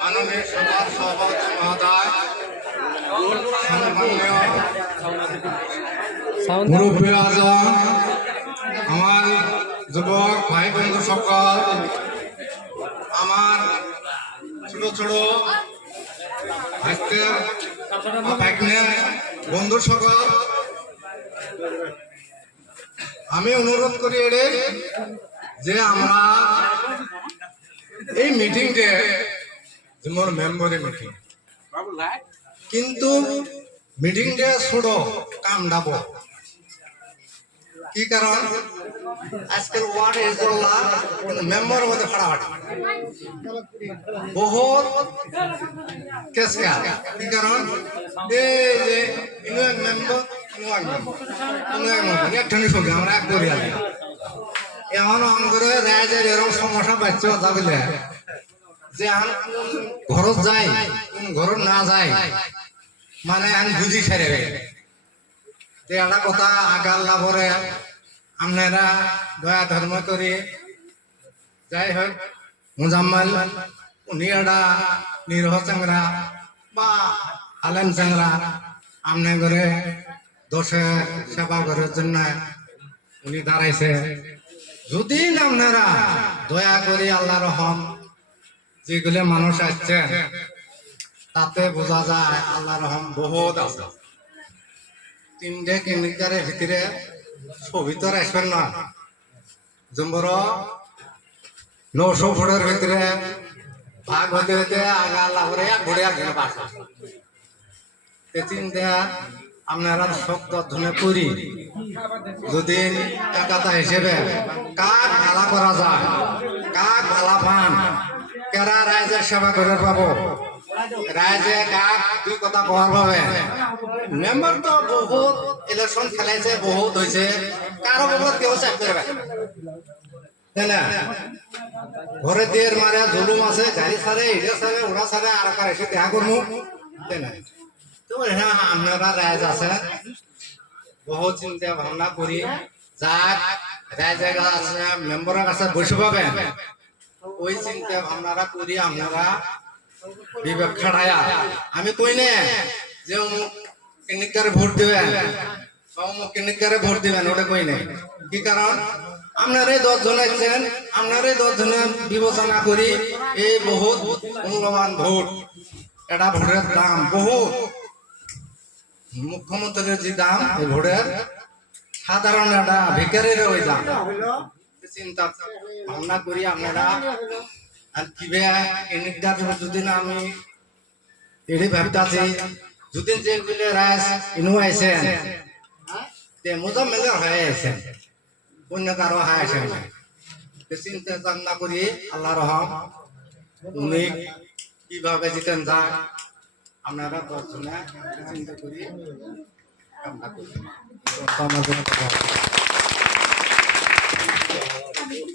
মাননীয় সভার সভাপতি মহোদয়, মুরব্বী আজম, আমার যুবক ভাই বন্ধু সকল, আমার ছোট ছোট বন্ধু সকল, আমি অনুরোধ করি যে আমরা এই মিটিংটা যেমন মেম্বারে মিটিং, কিন্তু মিটিংটা ছোট কাম ডাব কি কারণ আজকের ওয়ার্ড এজল্লা কিন্তু মেম্বার মধ্যে ফাড়াফাড়ি বহুত কেস কি কারণ এই যে ইনু এক মেম্বার একখানি ছবি আমরা এক করি আছি এখন অঙ্গরে রাইজের এরকম সমস্যা পাচ্ছে কথা বলে যে ঘরত যাই কোন ঘরত না যায় মানে আমি বুঝি সেরে একটা কথা আগাল লাভরে আপনারা দয়া ধর্ম করি যাই হোক মুজাম্মাল উনি একটা নিরহ চাংরা বা আলেম চাংরা আমনে করে দোষে সেবা করার জন্য উনি দাঁড়াইছে। যদি আপনারা দয়া করি আল্লাহ রহম যেগুলো মানুষ আসছে তাতে বোঝা যায় আল্লাহ রহম বহুত আছে। তিনটে কিলোমিটারের ভিতরে ছবি তো আসবেন না, জম্বর 900 ফুটের ভিতরে ভাগ হতে হতে আগা লাভরে ঘুরে একজনে পাশ চিন্তা আপনারা শব্দ ধনে করি যদি একাতা হিসেবে কাক ভালা করা যায়, কাক ভালা পান কেরা রাইজের সেবা করে পাবো, রাইজে কাক দুই কথা কবার পাবে। মেম্বার তো বহুত ইলেকশন খেলাইছে, বহুত হয়েছে, কারো বাবদ কেউ চাপ করবে তাই না? ঘরে দেড় মারে জুলুম আছে, গাড়ি সারে হিরে সারে ওরা সারে আর কার এসে দেখা করবো তাই না? তো হ্যাঁ আপনারা রাইজ আছে বহুত চিন্তা ভাবনা করি যাক রাইজের কাছে মেম্বারের কাছে বসে পাবেন ওই চিন্তা ভাবনারা করি আপনারা বিবেক খাটায়া। আমি কই না যে অমুক কেন্দ্রিকারে ভোট দিবেন অমুক কেন্দ্রিকারে ভোট দিবেন, ওটা কই নাই। কি কারণ আপনারাই 10 জন আছেন, আপনারাই 10 জনের বিবেচনা করি এই বহুত মূল্যবান ভোট, এটা ভোটের দাম বহুত, মুখ্যমন্ত্রীর যে দাম এই ভোটের সাধারণ একটা ভিকারের ওই দাম। চিন্তা ভাবনা করি আপনারা আর কিভাবে যদি না আমি এটি ভাবতেছি যদি যেগুলো রাজ ইনু আইছেন মোজাম্মেলের হয়ে আইছেন, অন্য কারো হয়ে আসেন না। চিন্তা ভাবনা করি আল্লাহ রহম উনি কিভাবে জিতেন যায় আপনারা 10 জনে চিন্তা করি কামনা করি।